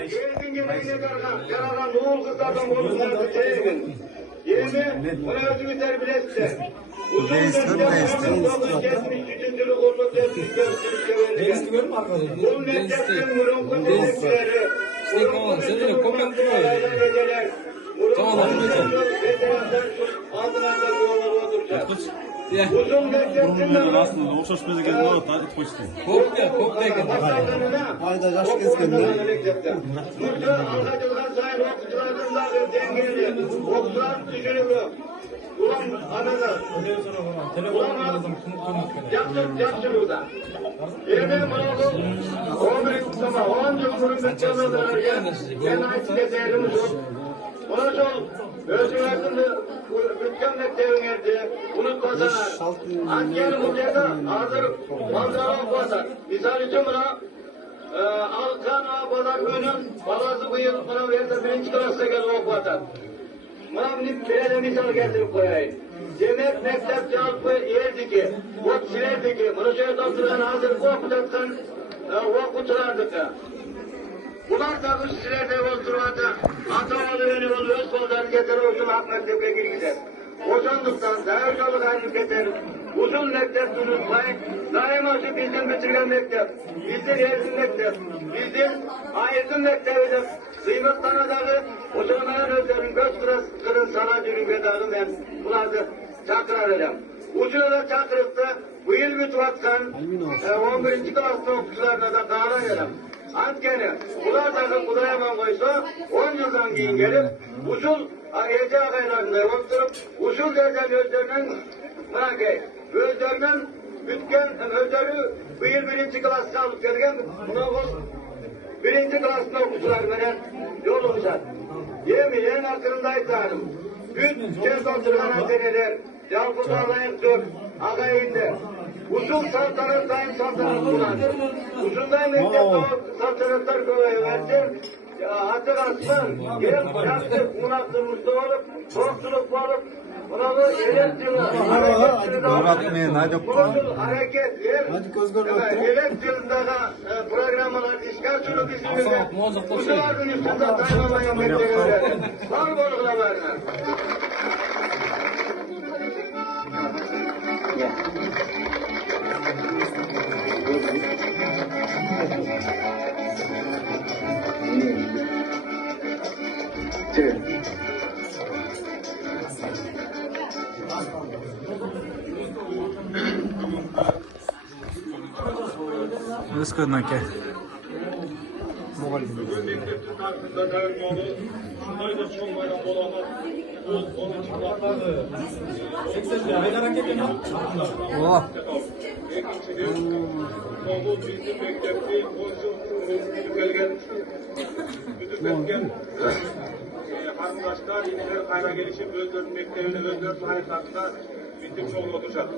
Eğitim gereğine karga, karadan oğul kızlardan olurlardı teğenin. Yemi, buna özümü terbilesi. Uzun mektepten dolu geçmiş, üçüncülü kurulu geçmiş, gözlülük geveldiğin. Bu mektepten murunku denekleri, murunku bütün kurmak duvarlardan geceler. Murunku bütün veteranlar altınlarda duvarları oturacak. Uzun mektepten aslında o şaşmaya geldi o da etmişti. Hayda yaş keskendi. Burada arkadaşlar sayın okçulardan da dengeli. Okçular düşünüyor. Ulan anada. Ulan yaptı burada. Yemin bırakın. 11 sama 10 yıl kurun bütçelerden ben ait değerimiz yok. Ona çok özgürlüğün bütçem mektebin erdi. Unutmasalar. Asker mutlaka hazır manzara olmasa. Misal için buna Alkan Ağabey'den önüm balası bu yıl bana verse birinci klasta geldi okuatan. Buna bir misal getirip koyayım. Demek mektep cevapı yerdi ki, ot silerdi ki, bunu şöyle doktordan hazır okutacaksan okuturlardık da. Bunlar da bu silerde oturmadı. Atamalı beni oldu, öz koldan getirir, uzun hak mektebe gider. Ozanlıktan daha hocalık haline getirir. Uzun mektep unutmayın. Daima şu bizim bitirgen mektep. Bizdir eğitim mektep. Bizdir ayrıntı mektebidir. Kıymetlerine dağı uzunların özlerin göz kırın sana cürübe dağı ben bunları çakıra verem. Ucuna da çakırıkta bu yıl bütvatkan 11. klasda okçularına da kahve verem. Antkeni, bunlar takım Kudayaman koysa 10 yıldan giyin gelip usul ece ağaylarında oturup usul derden özlerinin özlerinin bütken özleri bu yıl 1. klasda alıp gelgen buna bu 1. klasda okutular veren yol uzat. Yemeyen hakkındayız hanım. Büt kez oturan anteneler, yalpılarlayıp dur, ağayındır. Usul saltanat sayın saltanat kullanır. Usuldan mektep saltanatlar böyle versin. Hatırlatsın, gelip yaptık, munattığımızda olup, korksuluk olup, buna bu elepçili, hareket, elepçilindeki programlar, işgalçılık isimleri, usulardın üstünde dayanamayan mektepler. Var bolukla verler. Özkır'dan ke. Oh. Arkadaşlar yeniler kaynağı gelişim özgürlük mektebine özgürlük harekatında bittim çoğunu oturacak.